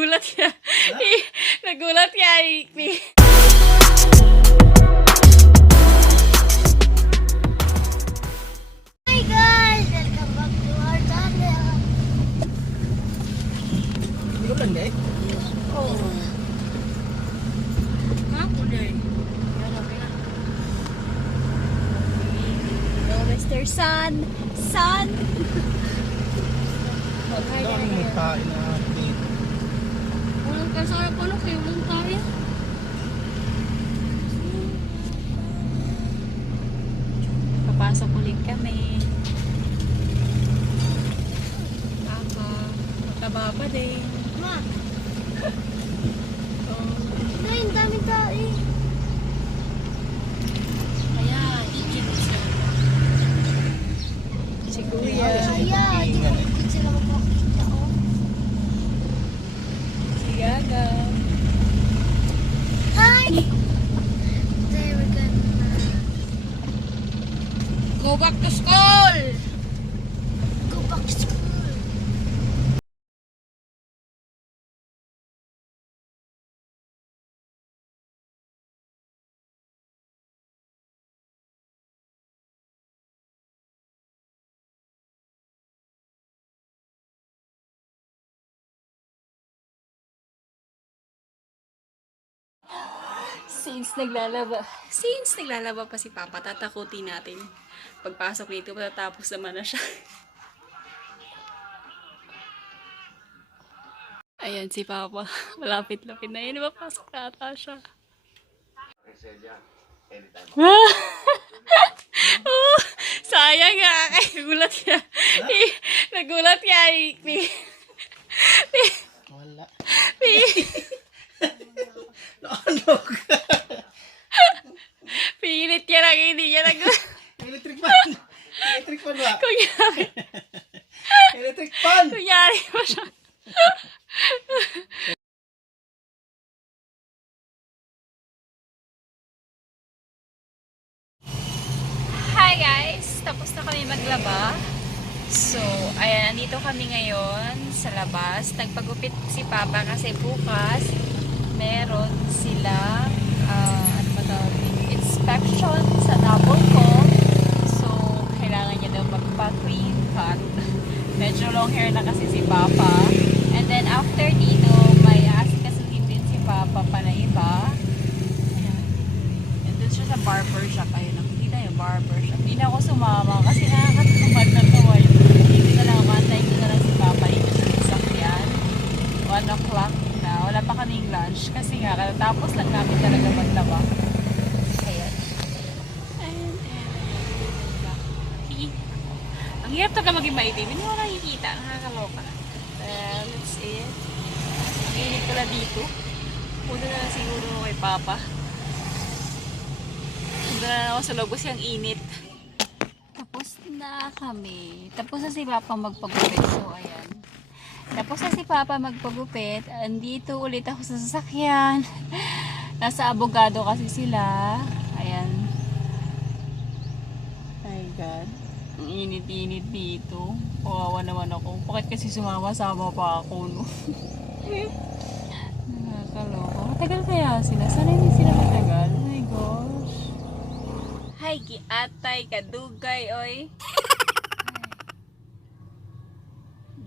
Nagulat siya. Nagulat siya. Hi guys! Welcome back to our channel. Ikaw lang deh. Oh. Ha? Kulay. Hello, Mr. Sun. Sun! Ito ang mukhain natin. Walang kasarap ano kayo. Walang kaya. Papasok ulit kami. Mataba pa din. Ma, Oh. na yung daming tao eh. Kaya, ikinig siya. Si Kuya. Kaya, di ko ikot sila magpakita oh. Si Gaga. Hi! Today we're gonna Go back to school! go back to school. Since naglalaba pa si Papa, tatakutin natin. Pagpasok dito, matatapos naman na siya. Ayan si Papa. Malapit-lapit na yun. Mapasok na ata siya. Oh, sayang nga. Nagulat siya. Nagulat siya. Wala. Naano ka? Pilit niya lang, hindi niya nagulat. Electric fan. Electric fan ba? Kunyari. Electric fan. Kunyari mo siya. Hi guys! Tapos na kami maglaba. So, ayan, nandito kami ngayon sa labas. Nagpagupit si Papa kasi bukas meron silang ano ba tawag, inspection sa double ko. So, kailangan niya daw magpa-cream cut. Medyo long hair na kasi si Papa. And then after dito, may asikasuhin din si Papa pa na iba. Ayan. And then siya sa barber shop. Ayun, nakikita yung barber shop. Hindi na ako sumama kasi nakakatumad na tuwal. Dito na lang, mantay ko na lang si Papa dito sa sasakyan. 1 o'clock na. Wala pa kaming lunch kasi nga, tapos lang namin talaga maglaba. Ayan. Ayan. Ang hirap talaga maging maitim. Hindi mo nakikita. Nakakaloka. That's it. Ang init pala dito. Punta na lang siguro kay Papa. Punta na lang ako sa loob kasi ang init. Tapos na kami. Tapos na si Papa magpagupit. So, ayan. Tapos na si Papa magpagupit. Andito ulit ako sa sasakyan. Nasa abogado kasi sila. Ayan. My God. Ang init-init dito. Kawawa naman ako. Bakit kasi sumama-sama pa ako, no? Nakakaloka. Matagal kaya sila? Sana hindi sila matagal? Oh my gosh. Hi, giatay, kadugay, oy.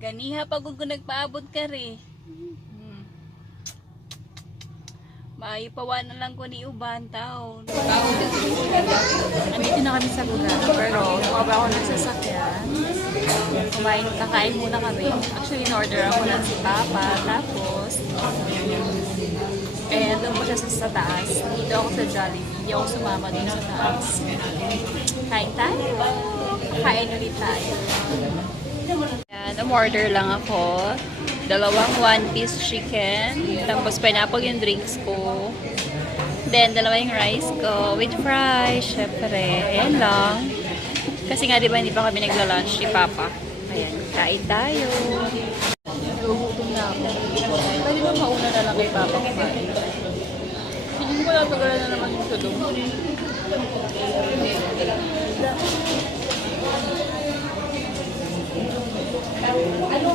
Ganiha pag kung nagpaabot ka rin. Maipawa na lang ko ni Uban taon. Andito na kami sa lugar. Pero sumaba ako ng sasakyan. Kakain muna kami. Actually, in-order ako lang si Papa. Tapos, doon po siya sa taas. Dito ako sa Jollibee. Hindi ako sumama dun sa taas. Kain tayo. Kain ulit tayo. Yan, umorder lang ako. 2 one-piece chicken. Tapos pineapple yung drinks ko. Then, 2 yung rice ko. With fries, syempre. Ayan lang. Kasi nga, diba, hindi pa kami nagla-lunch si Papa. Ayan, kain tayo. Nagugutom na ako. Pwede ba mauna na lang kay Papa kumain? Hindi ko natagalan na naman yung tulong. Ano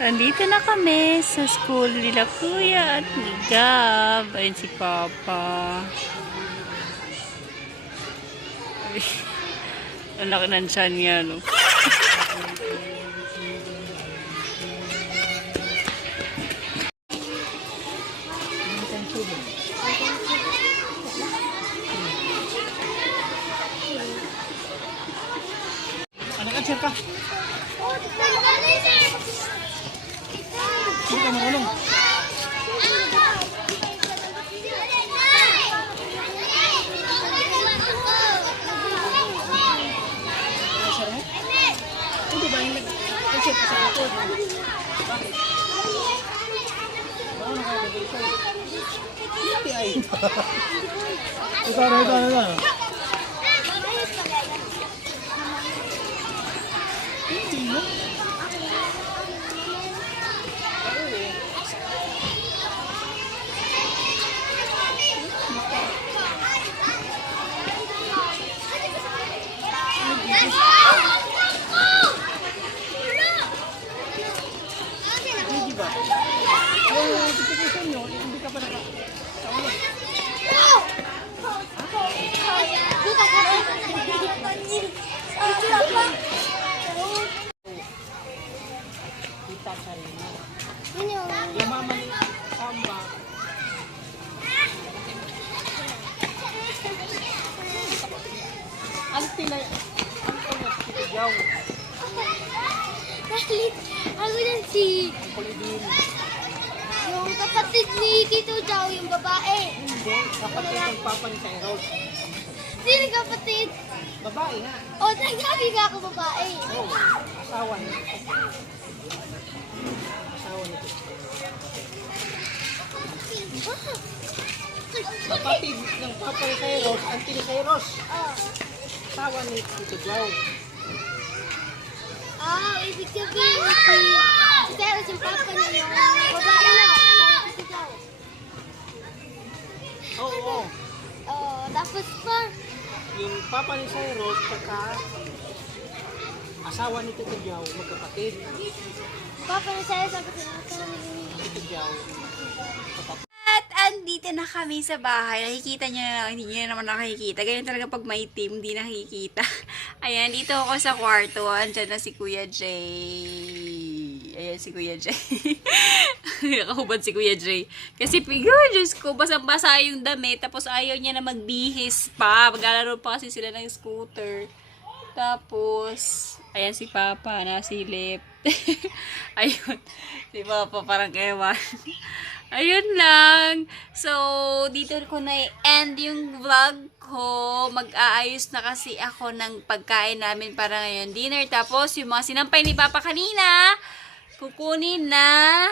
Nandito na kami sa school nila Kuya at ni Gab. Ayun si Papa. Ay, ang laki ng tiyan niya, no? Anak ka, ka. Oh, nagagalit eh. Hindi ka marunong. Hindi ba yung nag-answer ka sa ako? Bakit? Marunong ka nag-answer. Hindi ay. Ito na. Hindi mo. Hindi ba? Yung notification nyo, hindi ka pa nakakawa. Kita ka rin na. Yung mama ni Samba. Antinay. Antinay. Kitigaw. Ako din si Kulidin. yung kapatid ni Tito Jao, yung babae. Hindi. Kapatid ng papa ni Cyrus. Sino kapatid? Babae nga. O, nagsabi nga ako babae. Oo. Asawa niya. Asawa niya. Kapatid ng papa ni Cyrus, auntie ni Cyrus. Oh. Asawa ni Tito Jow. Ibig sabihin si Teros yung papa niya yung babae na. Parang Tito Jao. Oo. Oh, tapos pa, Yung papa ni Cyrus, pagka asawa ni Tito Jow, magkapatid. papa ni Saya sabi ko na Tito Jow. At andito na kami sa bahay. Nakikita niyo na, hindi niyo na naman nakikita. Ganyan talaga pag may team, hindi nakikita. Ayan, dito ako sa kwarto. Andyan na si Kuya Jay. Ayan si Kuya Jay. Nakahubad si Kuya Jay. Kasi, Diyos ko, basang-basa yung damit. Tapos ayaw niya na magbihis pa. Maglalaro pa kasi sila ng scooter. Tapos, ayan si Papa, nasilip. Ayun, si Papa parang ewan. Ayun lang. So, dito ko na i-end yung vlog ko. Mag-aayos na kasi ako ng pagkain namin para ngayon dinner. Tapos, yung mga sinampay ni Papa kanina, kukunin na.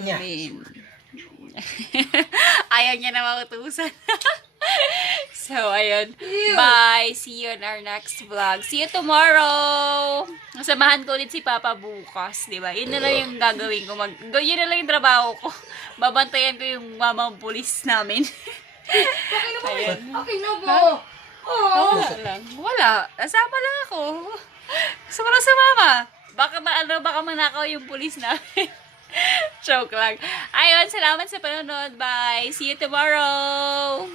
Yeah. Ayaw niya na mautusan. So, ayun. Bye. See you in our next vlog. See you tomorrow. Samahan ko ulit si Papa bukas. Diba? Yun na lang yung gagawin ko. Yun na lang yung trabaho ko. Babantayan ko yung mamang pulis namin. Ayun. Okay na ba? Wala lang. Wala. Nasama lang ako. Gusto ko lang sumama. Baka manakaw yung pulis namin. Joke lang. Ayun, salamat sa panonood. Bye. See you tomorrow.